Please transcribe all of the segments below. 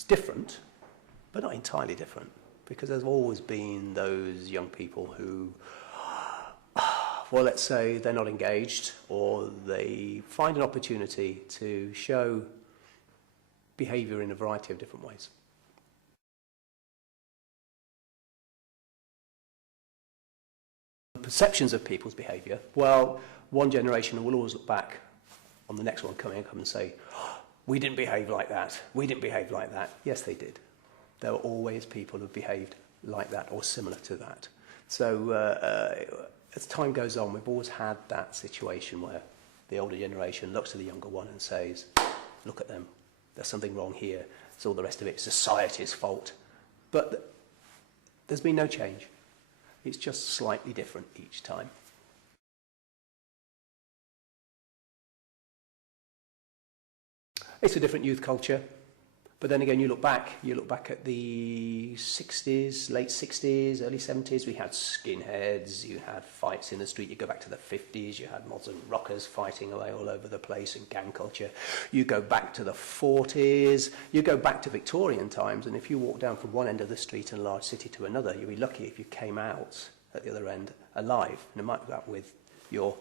It's different, but not entirely different, because there's always been those young people who, well, let's say they're not engaged, or they find an opportunity to show behaviour in a variety of different ways. Perceptions of people's behaviour, well, one generation will always look back on the next one coming and say, we didn't behave like that, we didn't behave like that. Yes, they did. There were always people who behaved like that or similar to that. So as time goes on, we've always had that situation where the older generation looks at the younger one and says, look at them, there's something wrong here, it's all the rest of it, society's fault. But there's been no change. It's just slightly different each time. It's a different youth culture. But then again, you look back at the 60s, late 60s, early 70s, we had skinheads, you had fights in the street. You go back to the 50s, you had modern rockers fighting away all over the place and gang culture. You go back to the 40s, you go back to Victorian times, and if you walk down from one end of the street in a large city to another, you'd be lucky if you came out at the other end alive. And it might be that with your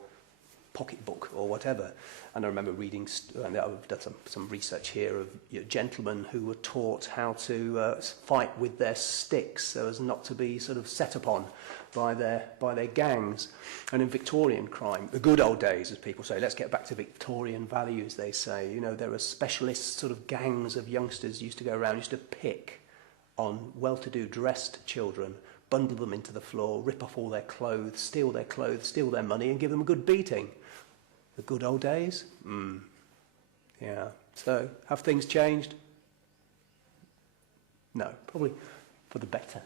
pocketbook or whatever. And I remember reading, and I've done some research here of gentlemen who were taught how to fight with their sticks so as not to be sort of set upon by their gangs. And in Victorian crime, the good old days, as people say, let's get back to Victorian values, they say. You know, there were specialist sort of gangs of youngsters used to go around, used to pick on well-to-do dressed children, bundle them into the floor, rip off all their clothes, steal their money, and give them a good beating. The good old days? Yeah. So, have things changed? No, probably for the better.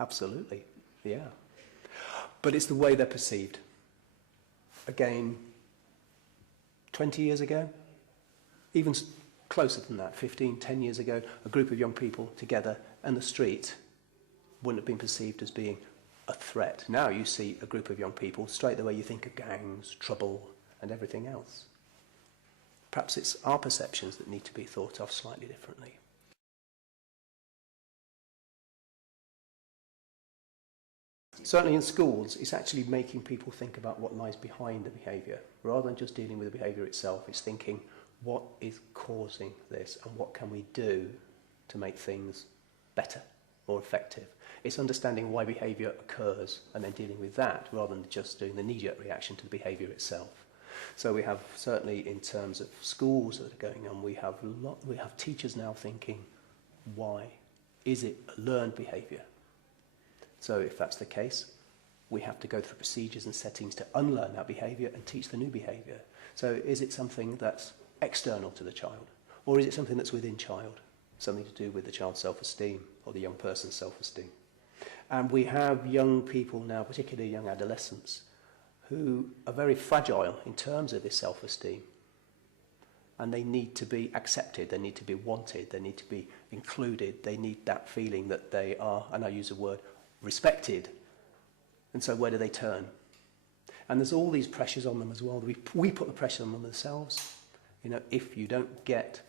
Absolutely, yeah. But it's the way they're perceived. Again, 20 years ago, even closer than that, 15, 10 years ago, a group of young people together in the street wouldn't have been perceived as being a threat. Now you see a group of young people, straight away you think of gangs, trouble, and everything else. Perhaps it's our perceptions that need to be thought of slightly differently. Certainly in schools, it's actually making people think about what lies behind the behaviour. Rather than just dealing with the behaviour itself, it's thinking, what is causing this and what can we do to make things better, more effective? It's understanding why behaviour occurs and then dealing with that rather than just doing the knee-jerk reaction to the behaviour itself. So we have, certainly in terms of schools that are going on, we have teachers now thinking, why? Is it a learned behaviour? So if that's the case, we have to go through procedures and settings to unlearn that behaviour and teach the new behaviour. So is it something that's external to the child? Or is it something that's within child? Something to do with the child's self-esteem or the young person's self-esteem. And we have young people now, particularly young adolescents, who are very fragile in terms of this self-esteem. And they need to be accepted, they need to be wanted, they need to be included, they need that feeling that they are, and I use the word, respected. And so where do they turn? And there's all these pressures on them as well. We put the pressure on them themselves. You know, if you don't get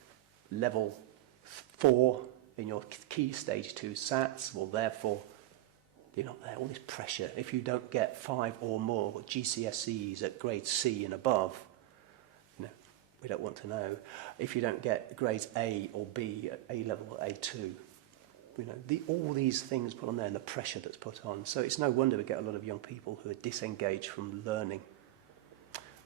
level 4 in your key stage 2 SATs, well, therefore, you're not there. All this pressure. If you don't get 5 or more GCSEs at grade C and above, you know, we don't want to know. If you don't get grades A or B at A level or A2, you know, all these things put on there and the pressure that's put on. So it's no wonder we get a lot of young people who are disengaged from learning.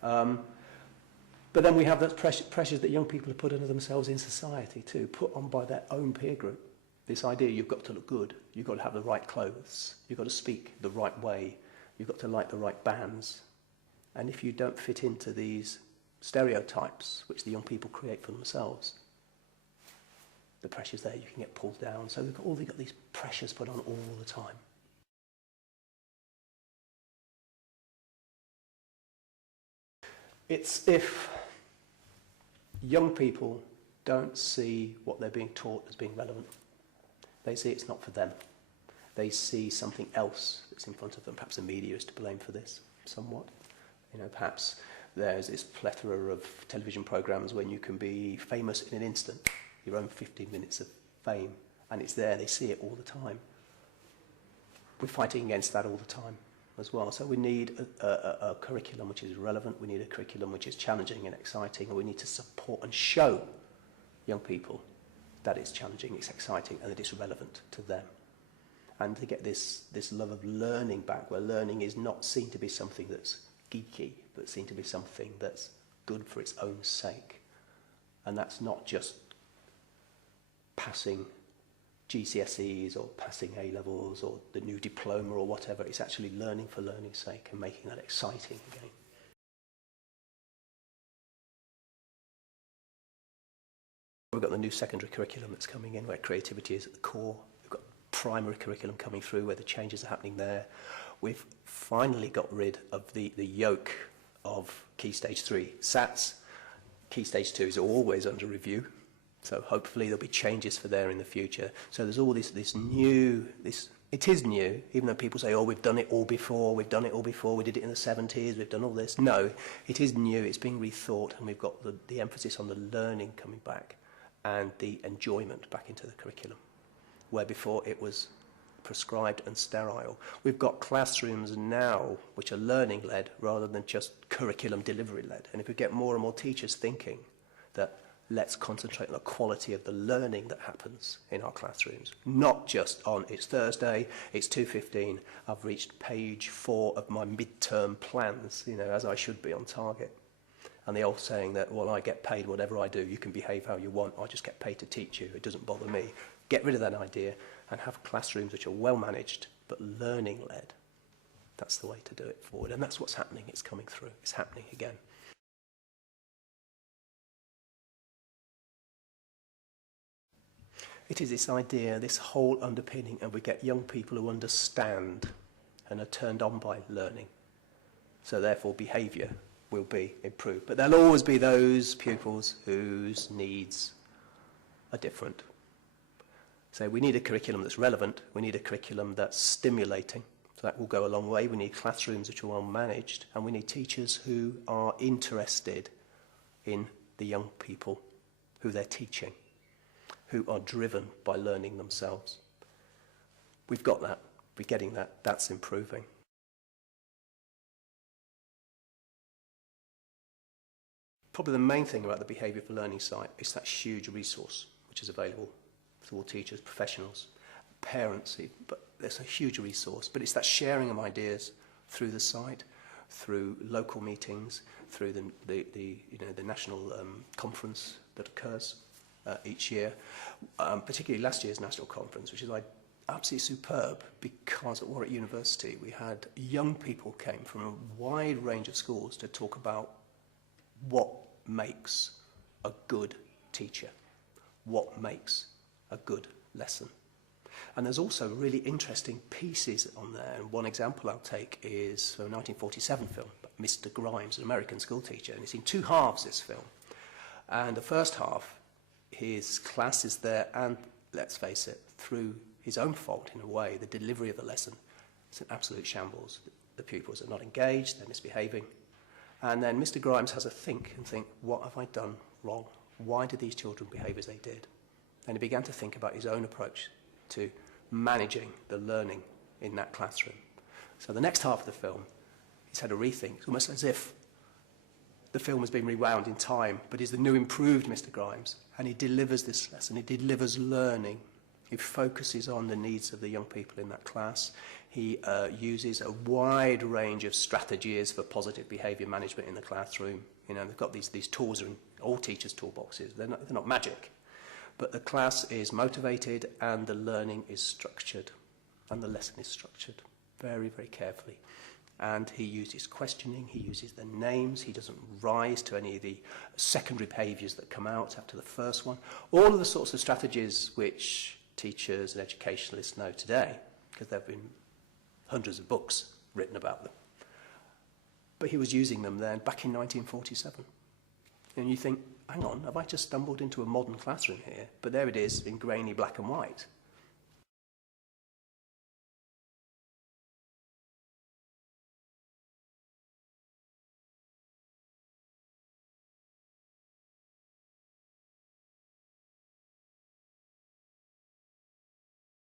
But then we have those pressures that young people have put under themselves in society too, put on by their own peer group. This idea you've got to look good, you've got to have the right clothes, you've got to speak the right way, you've got to like the right bands. And if you don't fit into these stereotypes, which the young people create for themselves, the pressure's there, you can get pulled down. So we've got these pressures put on all the time. It's if young people don't see what they're being taught as being relevant. They see it's not for them. They see something else that's in front of them. Perhaps the media is to blame for this, somewhat. You know, perhaps there's this plethora of television programs when you can be famous in an instant, your own 15 minutes of fame, and it's there, they see it all the time. We're fighting against that all the time as well. So we need a curriculum which is relevant, we need a curriculum which is challenging and exciting, and we need to support and show young people that it's challenging, it's exciting, and that it's relevant to them. And to get this love of learning back, where learning is not seen to be something that's geeky, but seen to be something that's good for its own sake. And that's not just passing GCSEs or passing A-levels or the new diploma or whatever. It's actually learning for learning's sake and making that exciting again. We've got the new secondary curriculum that's coming in where creativity is at the core. We've got primary curriculum coming through where the changes are happening there. We've finally got rid of the yoke of Key Stage 3 SATs. Key Stage 2 is always under review, so hopefully there'll be changes for there in the future. So there's all this new, it is new, even though people say, oh, we've done it all before, we did it in the 70s, we've done all this. No, it is new, it's being rethought, and we've got the emphasis on the learning coming back and the enjoyment back into the curriculum, where before it was prescribed and sterile. We've got classrooms now which are learning-led rather than just curriculum delivery-led. And if we get more and more teachers thinking that let's concentrate on the quality of the learning that happens in our classrooms, not just on it's Thursday, it's 2:15, I've reached page 4 of my midterm plans, you know, as I should be on target. And the old saying that, well, I get paid whatever I do, you can behave how you want, I just get paid to teach you, it doesn't bother me. Get rid of that idea and have classrooms which are well managed but learning led. That's the way to do it forward, and that's what's happening. It's coming through, it's happening again. It is this idea, this whole underpinning, and we get young people who understand and are turned on by learning, so therefore behaviour will be improved. But there'll always be those pupils whose needs are different. So we need a curriculum that's relevant, we need a curriculum that's stimulating, so that will go a long way. We need classrooms which are well managed, and we need teachers who are interested in the young people who they're teaching, who are driven by learning themselves. We've got that, we're getting that, that's improving. Probably the main thing about the Behaviour for Learning site is that huge resource which is available to all teachers, professionals, parents, but there's a huge resource. But it's that sharing of ideas through the site, through local meetings, through the national conference that occurs each year, particularly last year's national conference, which is absolutely superb, because at Warwick University we had young people came from a wide range of schools to talk about what makes a good teacher, what makes a good lesson. And there's also really interesting pieces on there. And one example I'll take is from a 1947 film, Mr. Grimes, an American school teacher. And it's in two halves, this film. And the first half, his class is there, and let's face it, through his own fault in a way, the delivery of the lesson is an absolute shambles. The pupils are not engaged, they're misbehaving. And then Mr. Grimes has a think, what have I done wrong? Why did these children behave as they did? And he began to think about his own approach to managing the learning in that classroom. So the next half of the film, he's had a rethink. It's almost as if the film has been rewound in time, but he's the new improved Mr. Grimes, and he delivers this lesson, he delivers learning. He focuses on the needs of the young people in that class. He uses a wide range of strategies for positive behaviour management in the classroom. You know, they've got these tools in all teachers' toolboxes. They're not magic. But the class is motivated and the learning is structured. And the lesson is structured very, very carefully. And he uses questioning, he uses the names, he doesn't rise to any of the secondary behaviours that come out after the first one. All of the sorts of strategies which teachers and educationalists know today, because there have been hundreds of books written about them. But he was using them then back in 1947. And you think, hang on, have I just stumbled into a modern classroom here? But there it is in grainy black and white.